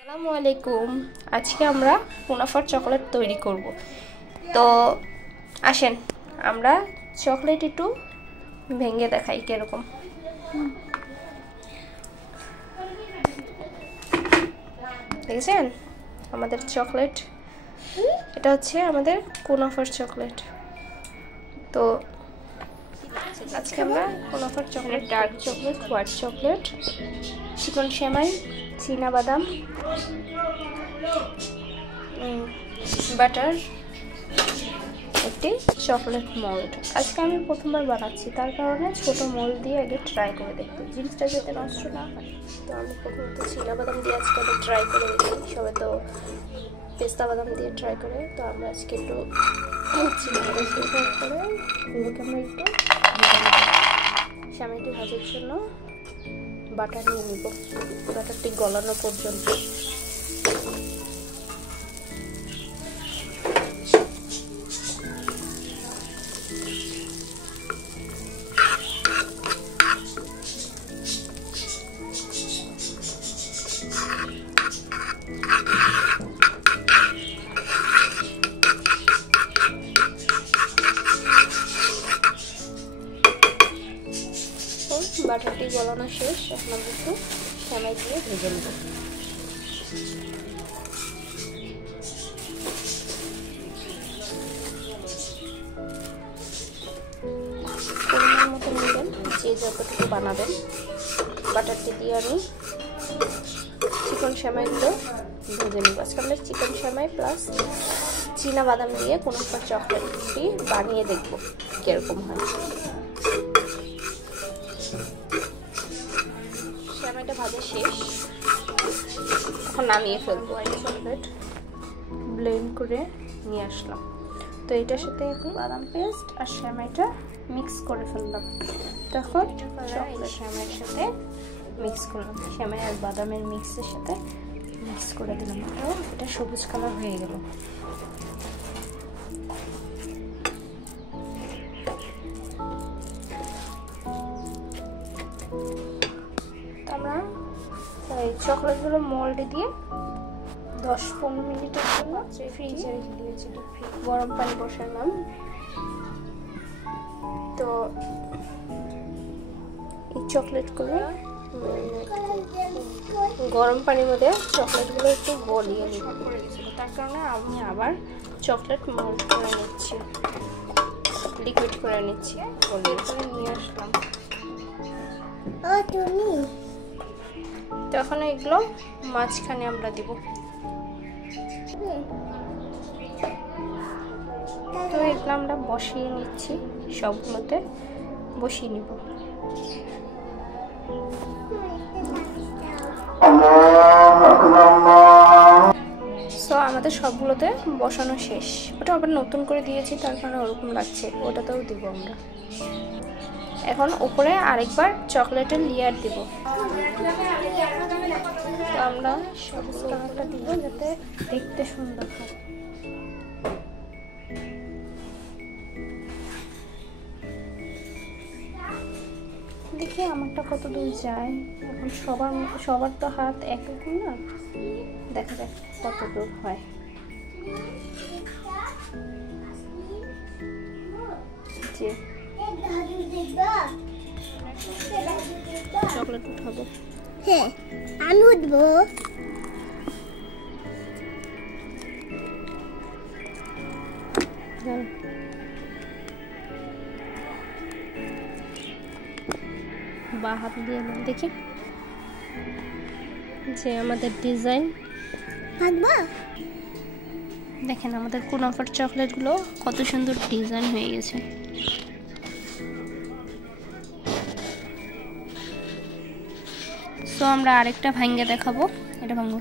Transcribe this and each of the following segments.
আসসালামু আলাইকুম। আজকে আমরা কুনাফার চকলেট তৈরি করব। তো আসেন আমরা চকলেট একটু ভেঙে দেখাই কিরকম। দেখছেন আমাদের চকলেট, এটা হচ্ছে আমাদের কুনাফার চকলেট। তো আজকে আমরা কুনাফার chocolate, dark chocolate, white chocolate, চিকন সেমাই, চীনা বাদাম, বাটার, একটি চকলেট মোল্ড। আজকে আমি প্রথমবার বানাচ্ছি, তার কারণে ছোট মোল্ড দিয়ে আগে ট্রাই করে দেখতে, জিনিসটা যাতে নষ্ট না হয়। তো আমি প্রথমত চীনা বাদাম দিয়ে আজকে আগে ট্রাই করে দেখি। সবাই তো পেস্তা বাদাম দিয়ে ট্রাই করে, তো আমরা আজকে একটু চীনা বাদাম দিয়ে ট্রাই করে এগুলোকে আমরা একটু সেমাইটি ভাজার জন্য বাটার নিয়ে নিব, বাটারটি গলানো পর্যন্ত। বাটারটি গলানো শেষ, এখন আমরা একটু সেমাই দিয়ে ভেজে নেব। পরিমাণ মতো নেবেন, যে যতটুকু বানাবেন। বাটারটি দিয়ে আমি চিকন সেমাইগুলো ভেজে নেব। আজকে আমরা চিকন সেমাই প্লাস চীনা বাদাম দিয়ে কুনাফার চকলেটটি বানিয়ে দেখব কিরকম হয়। সেমাইটা ভাজা শেষ, এখন নামিয়ে ফেলবো। হোয়াইট চকলেট ব্লেন্ড করে নিয়ে আসলাম। তো এটার সাথে এখন বাদাম পেস্ট আর সেমাইটা মিক্স করে ফেললাম। তখন চকলেট সেমাইয়ের সাথে মিক্স করলাম, সেমাই আর বাদামের মিক্সের সাথে মিক্স করে দিলাম। এটা সবুজ কালার হয়ে গেল। আমরা এই চকলেটগুলো মোল্ডে দিয়ে 10-15 মিনিটের জন্য ফ্রিজে রেখে দিয়েছি। গরম পানি বসালাম। তো এই চকলেটগুলো গরম পানির মধ্যে চকলেটগুলো একটু গলিয়ে নিতে পেরেছিল, তার কারণে আমি আবার চকলেট মোল্ড করে নিচ্ছি, লিকুইড করে নিচ্ছি, গলিয়ে করে নিয়ে আসলাম। তখন এগুলো মাঝখানে আমরা দিব। তো এগুলো আমরা বসিয়ে নিচ্ছি, সবগুলোতে বসিয়ে নিব। তো আমাদের সবগুলোতে বসানো শেষ। ওটা আবার নতুন করে দিয়েছি, তার কারণে ওরকম লাগছে, ওটাতেও দিব আমরা। এখন উপরে আরেকবার চকলেটের লেয়ার দিব। তো আমরা সবুজ কালারটা দিব যাতে দেখতে সুন্দর হয়। দেখি আমারটা কত দূর যায়। এখন সবার তো হাত একরকম না, দেখা যাক কত দূর হয়। চকলেট উঠাবো। হ্যাঁ আমি উঠবো। বা হাত দিয়ে দেখি যে আমাদের ডিজাইন। দেখেন আমাদের কুনাফার চকলেটগুলো কত সুন্দর ডিজাইন হয়ে গেছে। তো আমরা আরেকটা ভাঙ্গে দেখাবো। এটা ভাঙ্গো,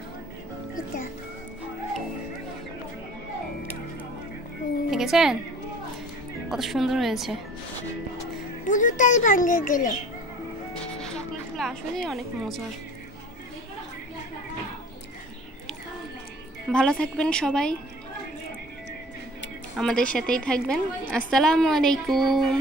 দেখেছেন কত সুন্দর হয়েছে। পুরোটাই ভাঙ্গে গেল। চকলেটগুলো আসলে অনেক মজার। ভালো থাকবেন সবাই, আমাদের সাথেই থাকবেন। আসসালামু আলাইকুম।